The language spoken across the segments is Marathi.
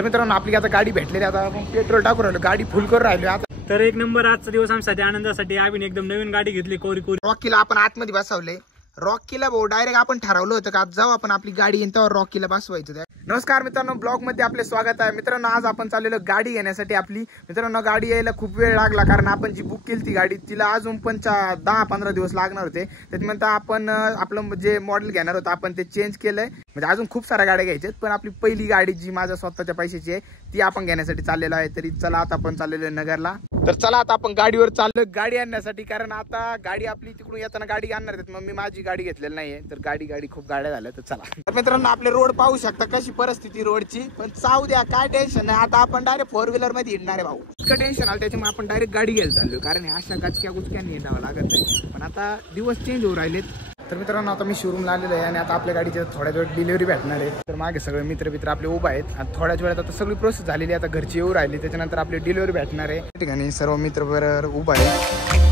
तर मित्रांनो आपली आता गाडी भेटलेली, आता आपण पेट्रोल टाकून राहिलो, गाडी फुल करून राहिलो आता। तर एक नंबर आजचा दिवस आमच्यासाठी आनंदासाठी आम्ही एकदम नवीन गाडी घेतली कोरी कोरी। रॉकीला आपण आतमध्ये बसवले, रॉकीला भाऊ डायरेक्ट आपण ठरवलं होतं का जाऊ आपण आपली गाडी येईन तेव्हा रॉकीला बसवायचं। नमस्कार मित्रांनो, ब्लॉग मध्ये आपले स्वागत आहे। मित्रांनो आज आपण चाललेलो गाडी घेण्यासाठी आपली। मित्रांनो गाडी यायला खूप वेळ लागला, कारण आपण जी बुक केली ती गाडी तिला अजून पण 10-15 दिवस लागणार होते। त्याच्यानंतर आपण आपलं जे मॉडेल घेणार होतं आपण ते चेंज केलंय, म्हणजे अजून खूप साऱ्या गाड्या घ्यायच्यात, पण आपली पहिली गाडी जी माझ्या स्वतःच्या पैशाची आहे ती आपण घेण्यासाठी चाललेलो आहे। तरी चला आता आपण चाललेलो आहे नगरला। तर चला आता आपण गाडीवर चाललो गाडी आणण्यासाठी, कारण आता गाडी आपली तिकडून येताना गाडी आणणार आहेत, मग मी माझी गाडी घेतलेली नाहीये। तर गाडी खूप गाड्या झाल्या, तर चला। तर मित्रांनो आपले रोड पाहू शकता कशी परिस्थिती रोडची, पण चावू द्या काय टेन्शन नाही। आता आपण डायरेक्ट 4 व्हीलर मध्ये हिंडणार आहे भाऊ, इतकं टेन्शन आलं त्याच्यामुळे आपण डायरेक्ट गाडी घ्यायला चाललो, कारण अशा गचक्या गुचक्याने हिंडावं लागत नाही। पण आता दिवस चेंज होऊ राहिलेत। तर मित्रांनो आता मी शोरूमला आलेलो आहे आणि आता आपल्या गाडीच्या थोड्या वेळ डिलिव्हरी भेटणार आहे। तर मागे सगळे मित्र आपले उभा आहेत आणि थोड्याच वेळात आता सगळी प्रोसेस झालेली आहे, आता घरची येऊ राहिली, त्याच्यानंतर आपली डिलिव्हरी भेटणार आहे। त्या ठिकाणी सर्व मित्र बरोबर उभा आहे।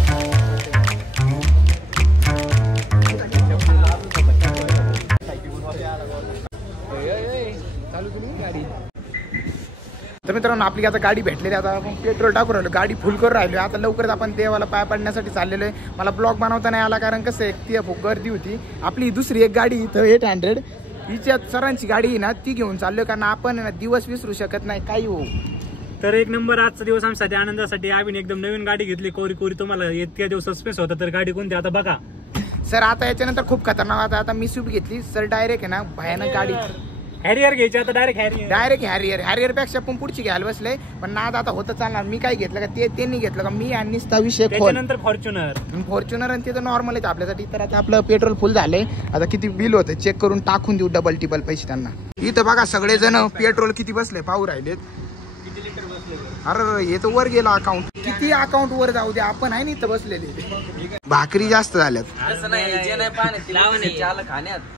तर मित्रांनो आपली आता गाडी भेटलेली, आता आपण पेट्रोल टाकून राहिलो, गाडी फुल करून राहिलो। आता लवकरच आपण देवाला पाय पडण्यासाठी चाललेलो आहे। मला ब्लॉग बनवता नाही आला, कारण कसं एक ती गर्दी होती। आपली दुसरी एक गाडी इथं 800 हिच्यात सरांची गाडी ना ती घेऊन चाललो, कारण आपण दिवस विसरू शकत नाही काही हो। तर एक नंबर आजचा दिवस आमच्यासाठी आनंदासाठी आम्ही एकदम नवीन गाडी घेतली कोरी कोरी। तुम्हाला इतक्या दिवस सस्पेन्स होता, तर गाडी कोणती आता बघा सर। आता याच्यानंतर खूप खतरनाक, आता मी स्विफ्ट घेतली सर, डायरेक्ट आहे ना भयानक गाडी हॅरियर घ्यायची आता, डायरेक्ट हॅरियर पेक्षा पण पुढची घ्यायला बसले, पण नाद आता होतं चालणार। मी काय घेतलं का त्यांनी घेतलं का मी, आणि विषय त्याच्यानंतर फॉर्च्युनर आणि ते तर नॉर्मल आहे आपल्यासाठी। तर आता आपलं पेट्रोल फुल झालंय, आता किती बिल होतं चेक करून टाकून देऊ, डबल टिबल पैसे त्यांना। इथं बघा सगळेजण पेट्रोल किती बसले पाहू राहिलेत। अरे हे तर वर गेला अकाउंट, किती अकाउंट वर जाऊ दे, आपण आहे ना इथं बसलेले। भाकरी जास्त झाल्यात।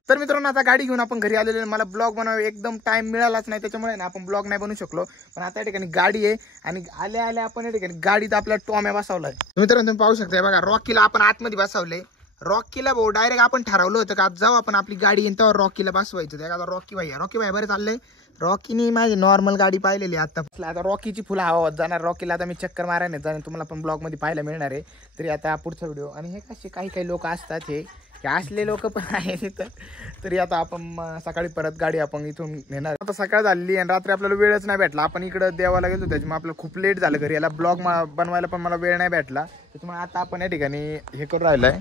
तर मित्रांनो आता गाडी घेऊन आपण घरी आलेले, मला ब्लॉग बनवायला एकदम टाइम मिळालाच नाही, त्याच्यामुळे ना आपण ब्लॉग नाही बनवू शकलो। पण आता या ठिकाणी गाडी आहे आणि आल्या आपण या ठिकाणी गाडीत आपला टॉम्या बसवलाय। मित्रांनो तुम्ही पाहू शकता बघा, रॉकीला आपण आतमध्ये बसवले। रॉकीला भाऊ डायरेक्ट आपण ठरवलं होतं का जाऊ आपण आपली गाडी येईन तेव्हा रॉकीला बसवायचं। त्या रॉकी भाई बरं चाललंय। रॉकीनी माझी नॉर्मल गाडी पाहिलेली आता रॉकीची फुल हवा होत जाणार। रॉकीला आता मी चक्कर मारायला जाणार, तुम्हाला पण ब्लॉग मध्ये पाहायला मिळणार आहे। तरी आता पुढचा व्हिडिओ, आणि हे कसे काही लोक असतात, हे असले लोक पण आहेत इथं। तरी आता आपण सकाळी परत गाडी आपण इथून नेणार। आता सकाळ झाली आणि रात्री आपल्याला वेळच नाही भेटला, आपण इकडं देवाला गेलो, त्याच्यामुळे आपल्याला खूप लेट झालं घरी याला। ब्लॉग बनवायला पण मला वेळ नाही भेटला, त्याच्यामुळे आता आपण या ठिकाणी हे करून राहिलंय।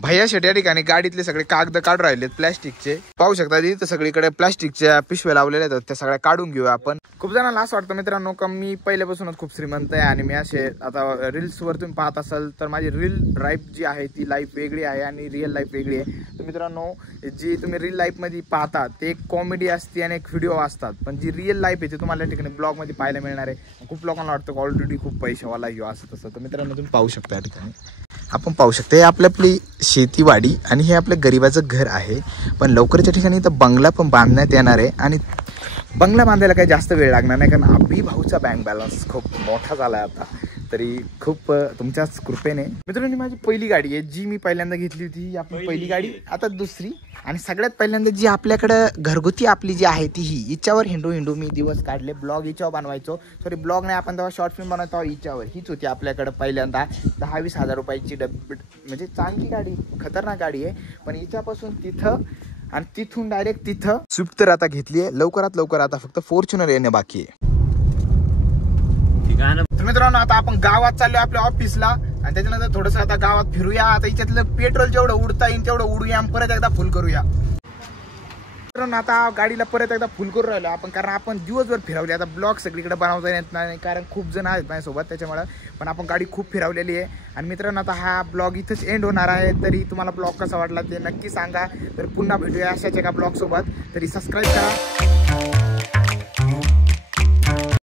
भैया शेट या ठिकाणी गाडीतले सगळे कागद काढून राहिलेत प्लॅस्टिकचे, पाहू शकता इथं सगळीकडे प्लॅस्टिकच्या पिशव्या लावलेल्या आहेत, त्या सगळ्या काढून घेऊया आपण। खूप जणांना असं वाटतं मित्रांनो का मी पहिल्यापासूनच खूप श्रीमंत आहे, आणि मी असे आता रील्स वर तुम्ही पाहत असाल तर माझी रील लाईफ जी आहे ती लाईफ वेगळी आहे आणि रिअल लाईफ वेगळी आहे। तर मित्रांनो जी तुम्ही रील लाईफ मध्ये पाहता ते एक कॉमेडी असते आणि एक व्हिडिओ असतात, पण जी रिअल लाईफ आहे ती तुम्हाला या ठिकाणी ब्लॉग मध्ये पाहायला मिळणार आहे। खूप लोकांना वाटतं की ऑलरेडी खूप पैशावाला घेऊ असं तसं, तर मित्रांनो तुम्ही पाहू शकता या ठिकाणी आपण पाहू शकता हे आपली शेतीवाडी आणि हे आपल्या गरिबाचं घर आहे। पण लवकरच्या ठिकाणी इथं बंगला पण बांधण्यात येणार आहे, आणि बंगला बांधायला काही जास्त वेळ लागणार नाही, कारण अभि भाऊचा बँक बॅलन्स खूप मोठा झाला आहे आता। तरी खूप तुमच्याच कृपेने मित्रांनो माझी पहिली गाडी आहे जी मी पहिल्यांदा घेतली होती, आपली पहिली गाडी आता दुसरी, आणि सगळ्यात पहिल्यांदा जी आपल्याकडं घरगुती आपली जी आहे ती हिच्यावर हिंडू मी दिवस काढले। ब्लॉग हिच्यावर बनवायचो, सॉरी ब्लॉग नाही, आपण तेव्हा शॉर्ट फिल्म बनवतो हिच्यावर। हीच होती आपल्याकडं पहिल्यांदा 10-20 हजार रुपयाची म्हणजे चांगली गाडी, खतरनाक गाडी आहे। पण हिच्यापासून तिथं आणि तिथून डायरेक्ट तिथं स्विफ्ट तर आता घेतली आहे। लवकर आता फक्त फॉर्च्युनर येणे बाकी आहे। तर मित्रांनो आता आपण गावात चाललो आपल्या ऑफिसला, आणि त्याच्यानंतर थोडस आता गावात फिरूया। आता याच्यातलं पेट्रोल जेवढं उडता येईल तेवढं उडूया आणि परत एकदा फुल करूया। मित्रांनो आता गाडीला परत एकदा फुल करून राहिलो आपण, कारण आपण दिवसभर फिरवली। आता ब्लॉग सगळीकडे बनवता येत नाही, कारण खूप जण आहेत माझ्यासोबत, त्याच्यामुळे पण आपण गाडी खूप फिरवलेली आहे। आणि मित्रांनो आता हा ब्लॉग इथंच एंड होणार आहे। तरी तुम्हाला ब्लॉग कसा वाटला ते नक्की सांगा। तर पुन्हा भेटूया अशाच एका ब्लॉग सोबत, तरी सबस्क्राईब करा।